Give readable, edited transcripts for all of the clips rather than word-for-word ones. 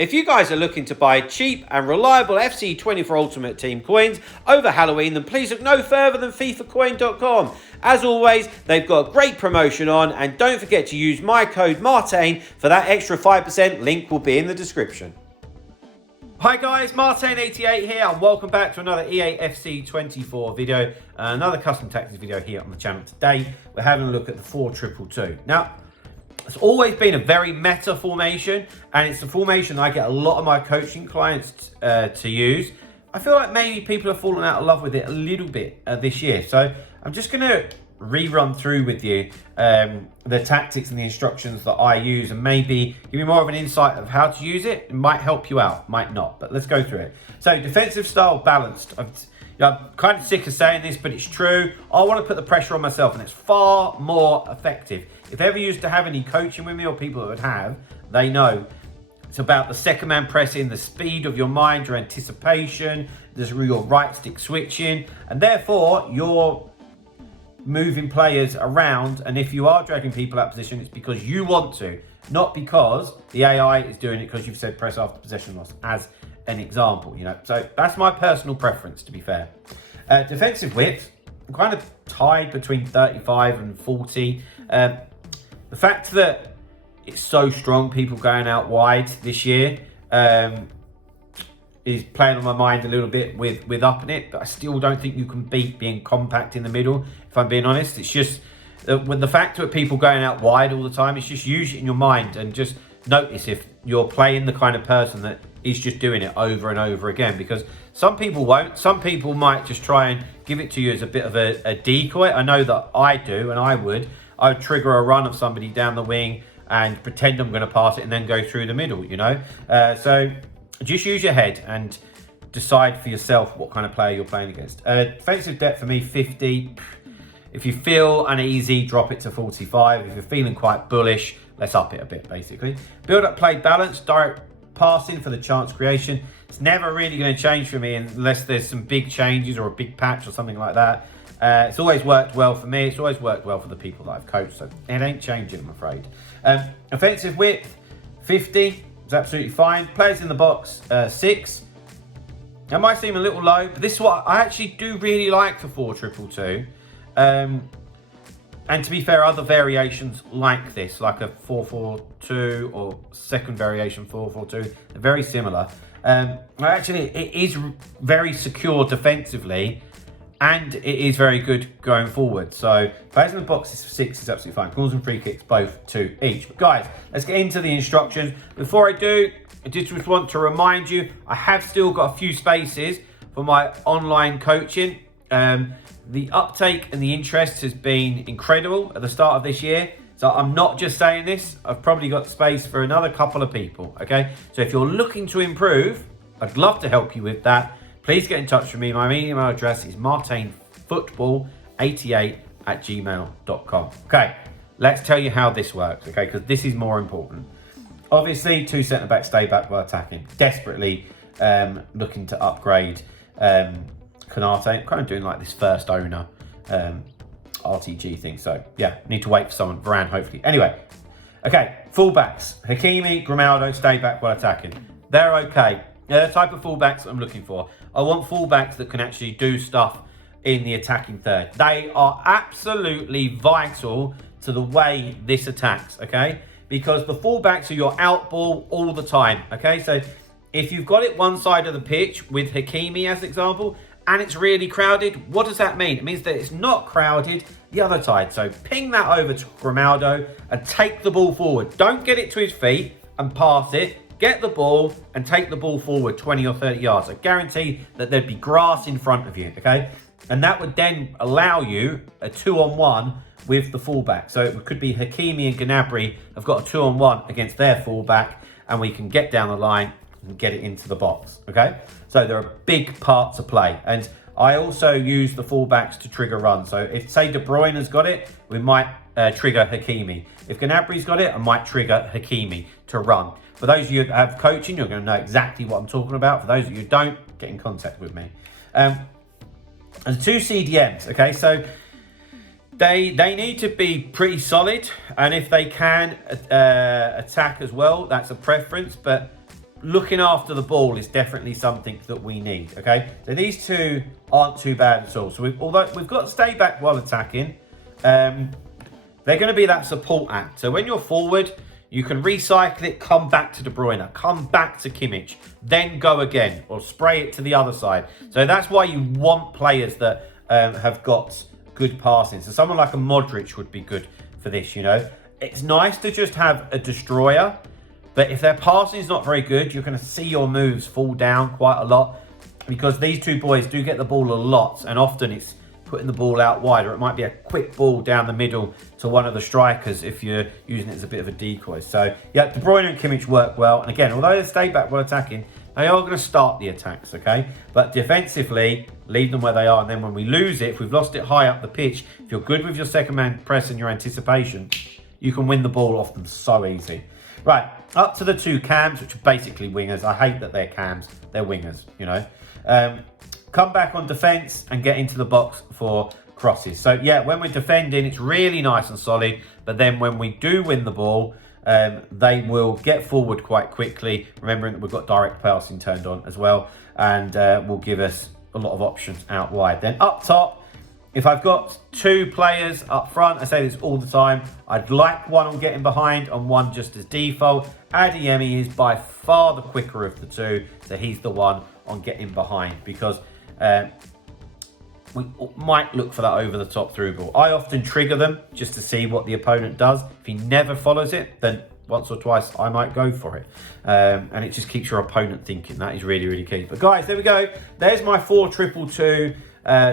If you guys are looking to buy cheap and reliable FC 24 Ultimate Team coins over Halloween, then please look no further than FIFAcoin.com. As always, they've got a great promotion on, and don't forget to use my code Martain for that extra 5%. Link will be in the description. Hi guys, Martain88 here, and welcome back to another Eafc 24 video, another custom tactics video here on the channel. Today, we're having a look at the 4-2-2. Now, it's always been a very meta formation, and it's the formation I get a lot of my coaching clients to use. I feel like maybe people have fallen out of love with it a little bit this year. So I'm just going to rerun through with you the tactics and the instructions that I use, and maybe give you more of an insight of how to use it. It might help you out, might not, but let's go through it. So defensive style balanced. I'm kind of sick of saying this, but it's true. I want to put the pressure on myself, and it's far more effective. If ever used to have any coaching with me, or people that would have, they know it's about the second man pressing, the speed of your mind, your anticipation, your right stick switching, and therefore you're moving players around. And if you are dragging people out of position, it's because you want to, not because the AI is doing it because you've said press after possession loss, as an example, you know. So that's my personal preference, to be fair. Defensive width, I'm kind of tied between 35 and 40. The fact that it's so strong, people going out wide this year, is playing on my mind a little bit with upping it, but I still don't think you can beat being compact in the middle, if I'm being honest. It's just, with the fact that people going out wide all the time, it's just use it in your mind and just notice if you're playing the kind of person that is just doing it over and over again, because some people won't. Some people might just try and give it to you as a bit of a decoy. I know that I do, and I would trigger a run of somebody down the wing and pretend I'm going to pass it and then go through the middle, you know. So just use your head and decide for yourself what kind of player you're playing against. Defensive depth for me, 50. If you feel uneasy, drop it to 45. If you're feeling quite bullish, let's up it a bit, basically. Build up play balance, direct passing for the chance creation. It's never really going to change for me unless there's some big changes or a big patch or something like that. It's always worked well for me. It's always worked well for the people that I've coached, so it ain't changing, I'm afraid. Offensive width, 50 is absolutely fine. Players in the box, 6. That might seem a little low, but this is what I actually do really like for 4-2-2. And to be fair, other variations like this, like a 4-4-2 or second variation 4-4-2, they're very similar. Actually, it is very secure defensively, and it is very good going forward. So players in the box is 6 is absolutely fine. Corners and free kicks, both 2 each. But guys, let's get into the instructions. Before I do, I just want to remind you, I have still got a few spaces for my online coaching. The uptake and the interest has been incredible at the start of this year. So I'm not just saying this, I've probably got space for another couple of people, okay? So if you're looking to improve, I'd love to help you with that. Please get in touch with me. My email address is martainfootball88@gmail.com. Okay, let's tell you how this works, okay? Because this is more important. Obviously, 2 centre-backs stay back while attacking. Desperately looking to upgrade Canate. I'm kind of doing like this first owner RTG thing. So yeah, need to wait for someone. Varane, hopefully. Anyway, okay, fullbacks. Hakimi, Grimaldo, stay back while attacking. They're okay. They're the type of fullbacks I'm looking for. I want fullbacks that can actually do stuff in the attacking third. They are absolutely vital to the way this attacks, okay? Because the fullbacks are your out ball all the time, okay? So if you've got it one side of the pitch with Hakimi as an example, and it's really crowded, what does that mean? It means that it's not crowded the other side. So ping that over to Grimaldo and take the ball forward. Don't get it to his feet and pass it. Get the ball and take the ball forward 20 or 30 yards. I guarantee that there'd be grass in front of you, okay? And that would then allow you a 2-on-1 with the fullback. So it could be Hakimi and Gnabry have got a 2-on-1 against their fullback, and we can get down the line and get it into the box, okay? So there are big parts to play. And I also use the fullbacks to trigger runs. So if, say, De Bruyne has got it, we might trigger Hakimi. If Gnabry's got it, I might trigger Hakimi to run. For those of you that have coaching, you're going to know exactly what I'm talking about. For those of you who don't, get in contact with me. And 2 CDMs, okay? So they need to be pretty solid. And if they can attack as well, that's a preference. But looking after the ball is definitely something that we need, okay? So these two aren't too bad at all. So although we've got stay back while attacking, they're going to be that support act. So when you're forward, you can recycle it, come back to De Bruyne, come back to Kimmich, then go again, or spray it to the other side. So that's why you want players that have got good passing. So someone like a Modric would be good for this, you know. It's nice to just have a destroyer, but if their passing is not very good, you're going to see your moves fall down quite a lot, because these two boys do get the ball a lot, and often it's putting the ball out wide, or it might be a quick ball down the middle to one of the strikers if you're using it as a bit of a decoy. So yeah, De Bruyne and Kimmich work well, and again, although they stay back while attacking, they are going to start the attacks, okay? But defensively, leave them where they are, and then when we lose it, if we've lost it high up the pitch, if you're good with your second man press and your anticipation, you can win the ball off them so easy. Right, up to the two cams, which are basically wingers. I hate that they're cams, they're wingers, you know. Come back on defence and get into the box for crosses. So yeah, when we're defending, it's really nice and solid, but then when we do win the ball, they will get forward quite quickly, remembering that we've got direct passing turned on as well, and will give us a lot of options out wide. Then up top, if I've got two players up front, I say this all the time, I'd like one on getting behind and one just as default. Adeyemi is by far the quicker of the two, so he's the one on getting behind, because we might look for that over the top through ball. I often trigger them just to see what the opponent does. If he never follows it, then once or twice I might go for it. And it just keeps your opponent thinking. That is really, really key. But guys, there we go. There's my 4-2-2-2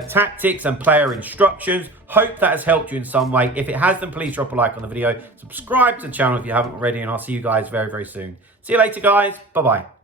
tactics and player instructions. Hope that has helped you in some way. If it has, then please drop a like on the video. Subscribe to the channel if you haven't already, and I'll see you guys very, very soon. See you later, guys. Bye-bye.